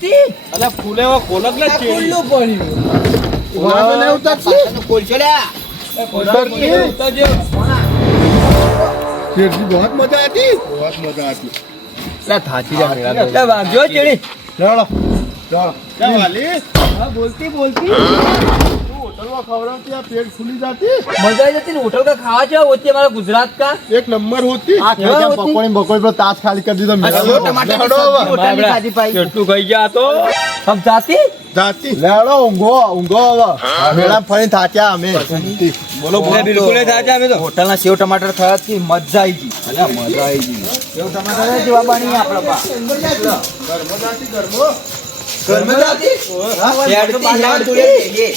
ઉતરતી ફૂલે કોલક ને આ ખુલ્લું પડ્યું. ઉતરતી ઉતરતી ઉતરજો. શેઠજી બહુ મજા આતી બહુ મજા આતી લા થાચી જા મેરા લે વાગ્યો ચેડી ચાલો હા બોલતી બોલતી તું હોટલમાં ખવડાવતી આ પેટ ફૂલી જાતી મજા આવી જતી ને હોટલ का खावा जाओ होती हमारा गुजरात का એક નંબર હોતી આ કેવા હોતી? પકોડી બકોડી પર તાસ ખાલી કરી દીધો મેં સેવ ટમાટર की सब्जी होटल की खाधी पाई કેટલું ખાઈ ગયા તો હમ જાતી જાતી લેડો ઊંઘો ઊંઘો હવે મેળા ફરી થાક્યા અમે બોલો બોલે બિલકુલ નહીં થાચા અમે તો હોટલના સેવ ટમાટર થયા થી મજા આવી ગઈ અલ્યા મજા આવી ગઈ સેવ ટમાટર જેવા બની આપણા બા ઘરમાં જાતી હેડતી હેડતી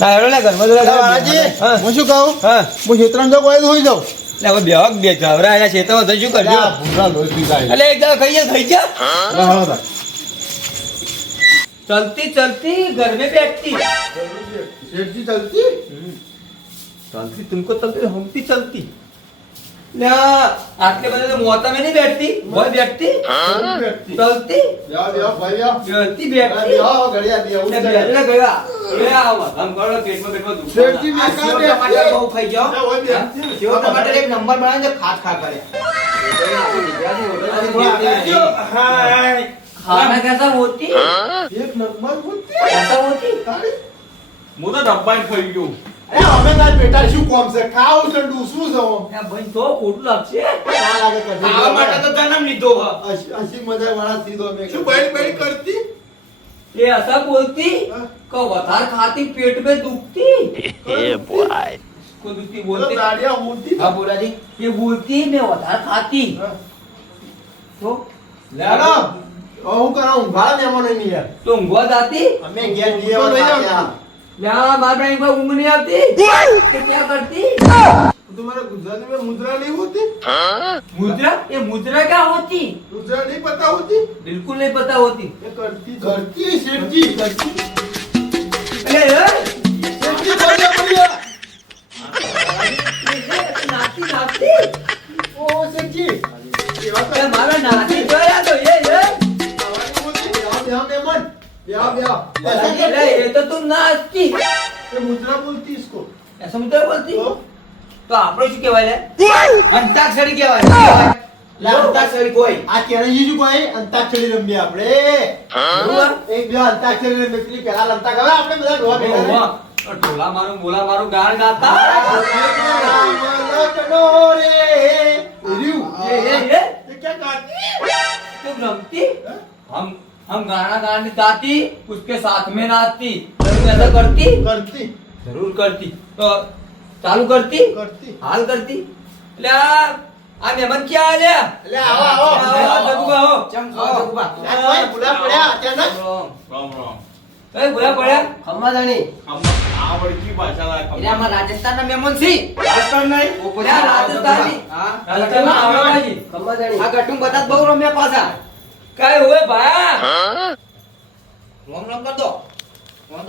ના હેડો લે ઘરમાં જોડે વાલાજી હા હું શું કહું હા હું ક્ષેત્રમાં જો કોઈ હોઈ જાઉં લે હવે બેહક બે ઘબરા એના ખેતરમાં તો શું કરજો આ ભૂંગળા લોહી પીતા અલે એક દાડો ખાઈ જા ખાઈ જા હા, હા, હા. चलती चलती घर में बैठती શેઠજી ચાલતી चलती तुमको चलती हमती चलती આટલે બધે મોત મેં નહીં બેઠતી? ભય બેઠતી? ચલતી? ચલતી બેઠતી? હું? તો ડબ્બાઈ ખાઈ ગયું. એ બોલતી? કે વધાર ખાતી તો લેડો. હું કરાઉં ભાળ મેમોને નહીં યાર તો ઊંઘવા જાતી? અમે થાક્યા. यहाँ मार बहन को ऊँग नहीं आती तो क्या करती तुम्हारे गुजराती में मुद्रा नहीं होती मुद्रा ये मुद्रा क्या होती मुद्रा नहीं पता होती बिल्कुल नहीं पता होती ये करती करती है सेठ जी करती अरे ये, सेठ जी बढ़िया बढ़िया इसको ऐसा मुद्रा बोलती तो તો આપણે શું કહેવાય લે અંતાક્ષરી કહેવાય શું કહેવાય? લે અંતાક્ષરી કોઈ આ કેણે જીજુ ભાઈ અંતાક્ષરી રમીએ આપણે બરોબર? એક બે અંતાક્ષરી રમીએ પેલી પેલા રમતા ખબર આપણે બધા ડોહા ભેગા ઓહો, થઈને? તો ઢોલા મારું બોલા મારું ગાન ગાતા ये ये ये तुम रमती हम हम गाना गाने गाती उसके साथ में नाचती जरूर ऐसा करती करती જરૂર કરતી. ચાલુ કરતી? કરતી. હાલ કરતી? એટલે આ મહેમાન ક્યાં આલ્યા? એટલે આવો આવો. આવો જગુબા આવો. ચમ આવો જગુબા. ભૂલા પડ્યા અચાનક. રામ રામ આ વળકી ભાષા લા ખમ્મા રાજસ્થાન રમ્યા પાછા. કાય હોય ભાયા રામ રામ તો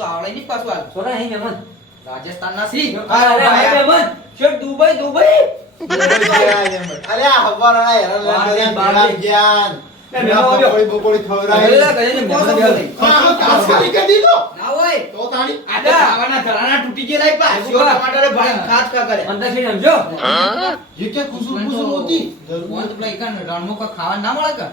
આવડે પાછું આ છોરા હે મહેમાન. રાજસ્થાન ના સી અરે ભાઈ. મન શેઠ દુબઈ દુબઈ? અરે આ હવાર લાગ્યા બાળા જ્ઞાન ખાવા ના મળે કે?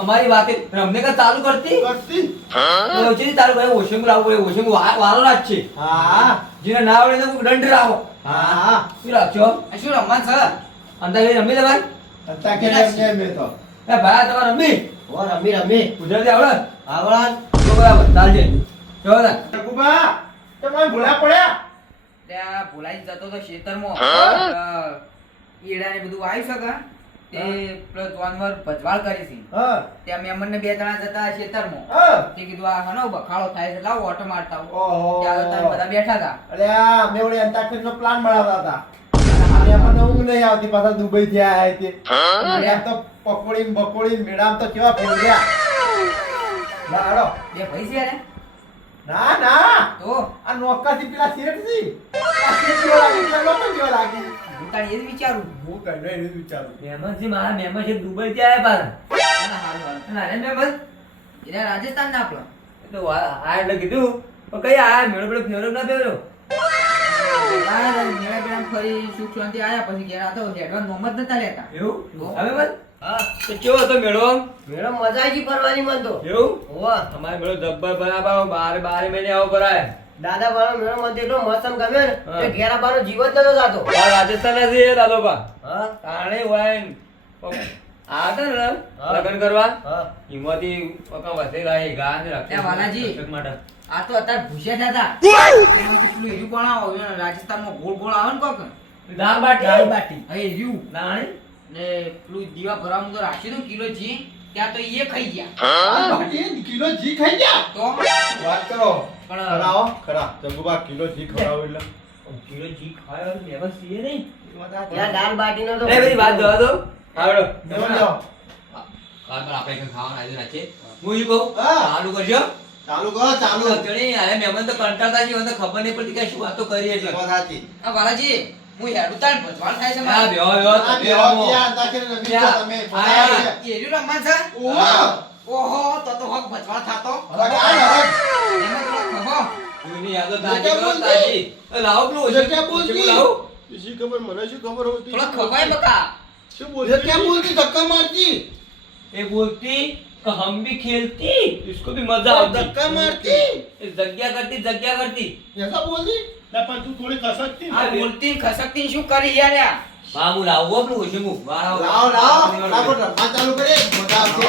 અમારી વાત રમને કા ચાલુ કરતી? કરતી? તારું ભાઈ ઓશંગ લાવવું પડે છે. હા. જેને ના આવડે દંડ રાખો હા. શું રાખજો શું રમવા સર અંદર રમી લેવાય. અત્યારે મેં તો? એ ભાઈ તમારે રમી ઓ રમી રમી. ગુજરાતી આવડે આવડે તો બરાબર ચાલજે જો. ના રઘુબા તમે ભૂલા પડ્યા? ત્યાં ભૂલાઈ જતો તો ખેતરમાં. ઈડા ને બધું આવી શકે તે પ્લસ જાનવર ભજવાળ કરી છે. ત્યાં મેમન ને બે જણા જતા ખેતરમાં. હા. તે કીધું આ હનો બખાડો થાય છે લાવો ઓટો મારતા. ઓહો. ત્યાં હતા બધા બેઠા હતા. અરે આ અમે અંતાક્ષર નો પ્લાન બનાવતા હતા. અમને ઊંઘ નહીં આવતી પાછા દુબઈ થી આયા તે. તો પકોડી બકોડી ને તો કેવા ફેરવ્યા ના હાલો. બે ભાઈ છે ને? ના ના. તો? આ પેલા શેઠ શેઠ જેવા લાગે? પેલા એ દુબઈ થી રાજસ્થાન ના એ આ એટલે કીધું. કઈ આ મેળો પેલો ફેરો ના ફેરો ફરી સુખ શાંતિ આયા પછી ઘેર આ તો હેડવાન નતા લેતા. એવું? હવે હવે મત તો કેવો હતો મેળો? મેળો મજા આવી ગઈ ફરવાની મન તો. એવું? હોવા. અમારે મેળો જબ્બર બરાબર બાર બાર મહિને આવો ભરાય. દાદા બાનો મેળો મન એટલો મસ્ત ગમ્યો ને કે ઘેરા બાનો જીવ જ નતો જાતો. રાજસ્થાન એ દાદો બા. હા? તાણે હોય આ હતા ને લગ્ન કરવા? એમાંથી પકા વસેલા એ ગા ને એ વાલાજી. માટે. આ તો અત્યારે ભૂસ્યા એમાંથી પેલું એર્યું કોણ આવે રાજસ્થાનમાં ગોળ ગોળ આવે ને કોક. દાળ બાટી. દાળ બાટી. હા નાણે? ને પેલું દીવા ભરવાનું તો રાખ્યું હતું કિલો જી ત્યાં તો એ ખાઈ ગયા. આ કિલો જી ખાઈ ગયા? તો? વાત કરો. પણ ખરાવો ખરા. જંગુબા કિલો જી ખવડાવો એટલે. કિલો જી ખાયો લેવલ સીએ નહીં. ત્યાં દાલ બાટીનો તો એ બધી વાત જવા દો. આવડો લેવા કાલ પર આપણે ખાવાનું આવી રાખીએ. હું ઈ કહું ચાલુ કરજો. ચાલુ કરો ચાલુ. ઘણી આરે મહેમાન તો કંટાળતા છે તો ખબર નહીં પડતી કે શું વાતો કરી એટલે. વાત સાચી. આ વાલાજી. હું હેડું તાણ ભજવાળ થાય છે હા મારે. બેહો બેહો આ તમે બેહો રમો. ગયા હતા કે નવી છો તમે આયા. એ એર્યું રમવા છે ઓહો. ઓહો તો તો હક ભજવાળ થાતો હવે કાંઈ હવે. એમાં તો ખબર જૂની યાદો એ તાજી ક્યાં કરો, બોલતી? તાજી. એ લાવો પેલું એ ઓછું- ક્યાં બોલતી? ઓછું લાવો. શી ખબર મને શું ખબર હોતી થોડા ખવાય બકા શું બોલતી એ ક્યાં બોલતી ધક્કા મારતી એ બોલતી કે હમ भी खेलती इसको भी मजा આવતી ધક્કા મારતી એ જગ્યા કરતી જગ્યા કરતી. એસા બોલતી? પણ તું થોડી કસકતી આ બોલતી ને ખસકતી ને શું કરી યાર આ? બાબુ લાવો પેલું ઓછું હું લાવો, લાવો, લાવો. લાવો, રમવા ચાલુ કરે. મોટા આવશે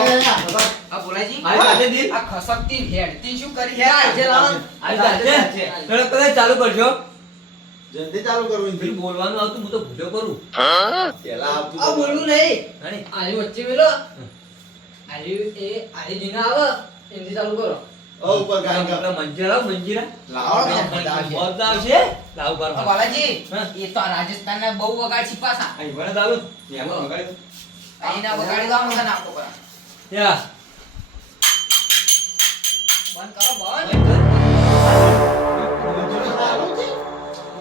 આ બોલાજી. આવી જાતે દી. આ ખસકતી ને હેડતી શું કરી યાર? આજે લાવો. આવી જાતે? ચલો કદાચ ચાલુ કરજો. જલ્દી ચાલુ કરવું પેલું બોલવાનું આવતું હું તો ભૂલો કરું. પેલા આવતું આ બોલવું નહીં. જાણી? આલી વચ્ચે મેલો આલી એ આલી જીના આવે એનથી ચાલુ કરો. ઉપર ગાય ગા મંજીરા મંજીરા. લાવો મજા મજા આવશે આવશે લાવ બાર બાલાજી એ તો આ રાજસ્થાનના બહુ વગાડ છે પાછા અહીં વળે ચાલુ એમાં વગાડી દો. અહીંના વગાડી દો મને નાખો કરા યા. બંધ કરો બંધ.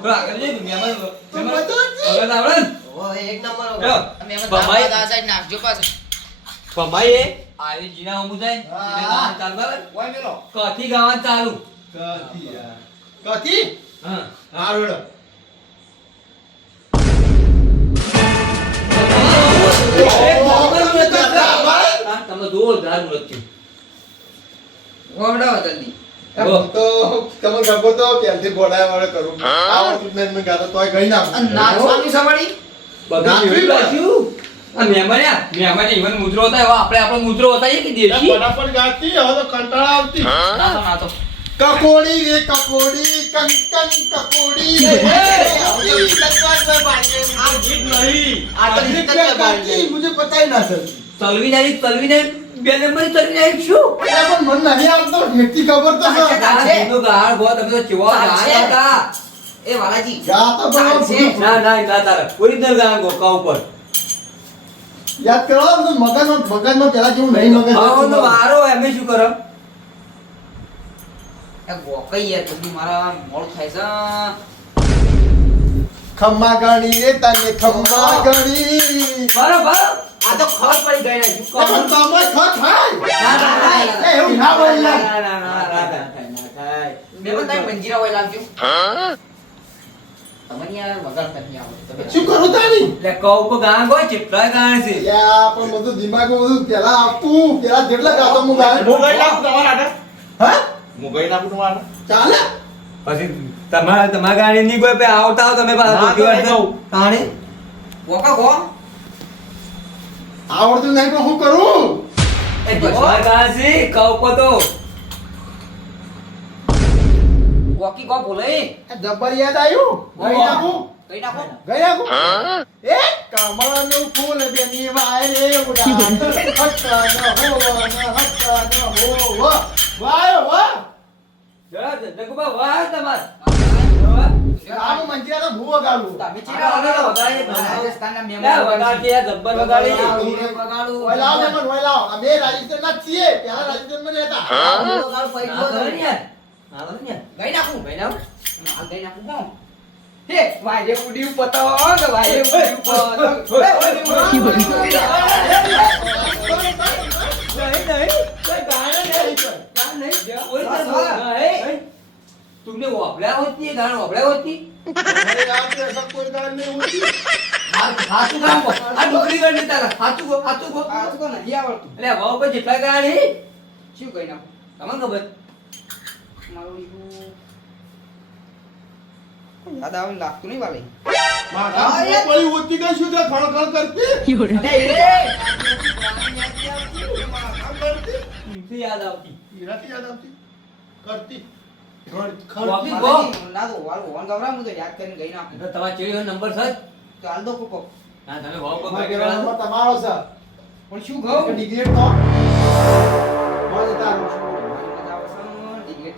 બરો, આગળ જઈ, મહેમાન તું મહેમાન- બધો જ છે. વગાડ આવડે ને? ઓ એક નંબર નાખજો પાસે ભમાઈ એ આવી જીના હમું જાય, હા. જીના ગાવાનું ચાલુ બરાબર? ઓય મેલો કથી ગાવાનું ચાલુ કથી યાર કથી હા. હા રોડ તમે જોરદાર. વગાડો જલ્દી તો તમે ગભો તો પહેલથી બોલાય વાળે કરું મેં ગાતો તોય ગઈ ના અને નાચવાનું સવાડી બધું નાચ્યું કેવી ને? નાચ્યું? આ મહેમાન્યા મહેમાન ઈવન મુદ્રો પતાય ના તલવી તલવી ને બે તલવી શું? મન નહીં આવતો. વ્યક્તિ ખબર તો તમે તો એ વાલાજી. જા તો ના ના ના તારા. ઓરિજિનલ ગાળ ગો કા ઉપર. યાદ કરો મગજમાં મગજમાં પેલા જેવું નહીં મગજ હા તો મારો એમે શું કરો એ ગોકઈ યાર તું મારા મોડું થાય છે ખમ્મા ગણી રે તને ખમ્મા ગણી બરો બરો આ તો ખબર પડી ગઈ ને પણ તમે ખા થાય ના ના ના એ એવું ના બોલ ના. ના ના ના ના થાય બે પણ તમે મંજીરા હોય લાવજો તમને યાર તમે શું કરો તારી એટલે કઉ કો ગાણ ગો ચિપરા ગાણ છે. યા પણ બધું દિમાગમાં બધું પેલા આપતું પેલા જેટલા ગાતો હું હું નાખું તમારા હાથે? હા? હું ગઈ નાખું તમારા ચાલે? પછી તમારે તમારા ગાડી ની કોઈ પે આવતા હો તમે પાછા તો વાળતા. તાણે? ગોકા ગો આવડતું નહીં પણ શું કરું? એ ભજવા ગાણ છે કઉ કો તો. ગોકી ગો બોલે. આ યાદ આવ્યું? ગઈ નાખું? ગઈ નાખો? ગઈ નાખું? એ? કમળનું ફૂલ બેની વાય રે ઉડાન હટકા ન હોવા ન હટકા ન હોવા વાય વાહ જરા જગબા વાહ તમાર. આમ મંજીરા તો ભૂવો વગાડું. તમે ચીરા વગાડો વગાડે, વગાડે. રાજસ્થાનના ગબ્બર વગાડી. વગાડું, વગાડું. ઓય લાવ જમણ, ઓય લાવ. અમે રાજસ્થાનના જ છીએ. પહેલા રાજસ્થાનમાં રહેતા. વગાડું, પૈકી આ કરો ને વગાડું. યાર. આ કરો ને યાર. ગઈ નાખું. ભાઈ નામ? હાલ ગઈ નાખું કોણ? હે, વાયરે ઉડ્યું પતંગ, વાયરે ઉડ્યું પતંગ. હે, ઉડ્યું પતંગ. નહીં, નહીં. કોઈ ગાળો નહીં. ગાળો નહીં. કોઈ બસ, તો બસ. નહીં. तुमने वापऱ्या होती गाणं वापऱ्या होती अरे यार, ते असं कोण काय नाही होती. हातू काम बघ. हा डुकरी कडे त्याला हातू गो हातू गो આ તો નહીં આવડતું. અરે ભાવ પર જેટલા ગયા નહીં શું ગઈ નાખું? તમને ખબર મારું ઈનું- યાદ આવે લાગતું નહીં વાલે માથા પડી હોતી કઈ શું તે ખણ ખણ કરતી? કરતી? યાદ આવતી હીરાથી યાદ આવતી? કરતી. ખણ- વાપી ખણ- ગો. ના તો વાળ હોવાનું ગભરાય, હું તો યાદ કરીને ગઈ નાખું. તો તમારા ચેડીનો નંબર છે જ? તો હાલ દો કોકો. હા તમે ભાવ પર અમારા બાકી ઘેરનો ગયા નંબર તમારો સર પણ શું કહો ઘઉં? ડિગ્રી તો.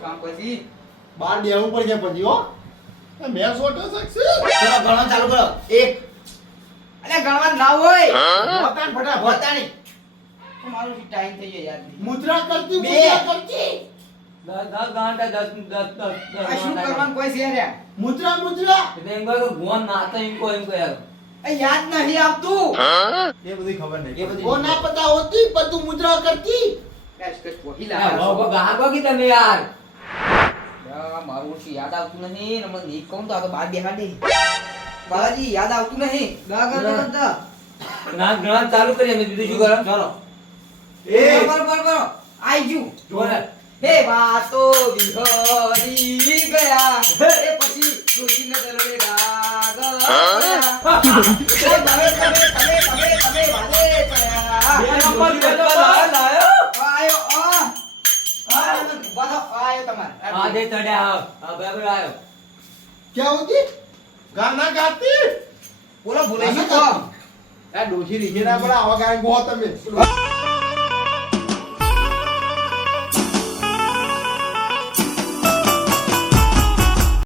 કામ પછી. બાર બેહવું પડશે પછી હો મેં સોટો સક્સેસ ચલો ગણવા ચાલુ કરો એક અલ્યા ગણવા ના હોય ફટાફટ પોતાની તો મારું શું ટાઈમ થઈ ગયો યાર મુદ્રા કરતી મુદ્રા યાદ નહીં આવતું એ બધી ખબર નહીં એ ના પતા હોતી પણ તું મુદ્રા કરતી તમે યાર યા, મારું શું યાદ આવતું નહીં ને મને નહીં કહું તો આ તો બહાર બેહાડી. દે. બાલાજી યાદ આવતું નહીં? ગા ગા ગા ગા. ના ચાલુ કરીએ અમે બીજું શું કરો ચલો. એ! બરોબર બરોબર આઈ ગયું. જો હે વાતો વિહરી ગયા. એ પછી તમે તમે તમે તમે તમે. आधे चढ़े आओ बराबर आयो क्या होती गाना गाती बोला भूले ना तो यार डोजी रीजे ना बड़ा आवाज आए बहुत हमें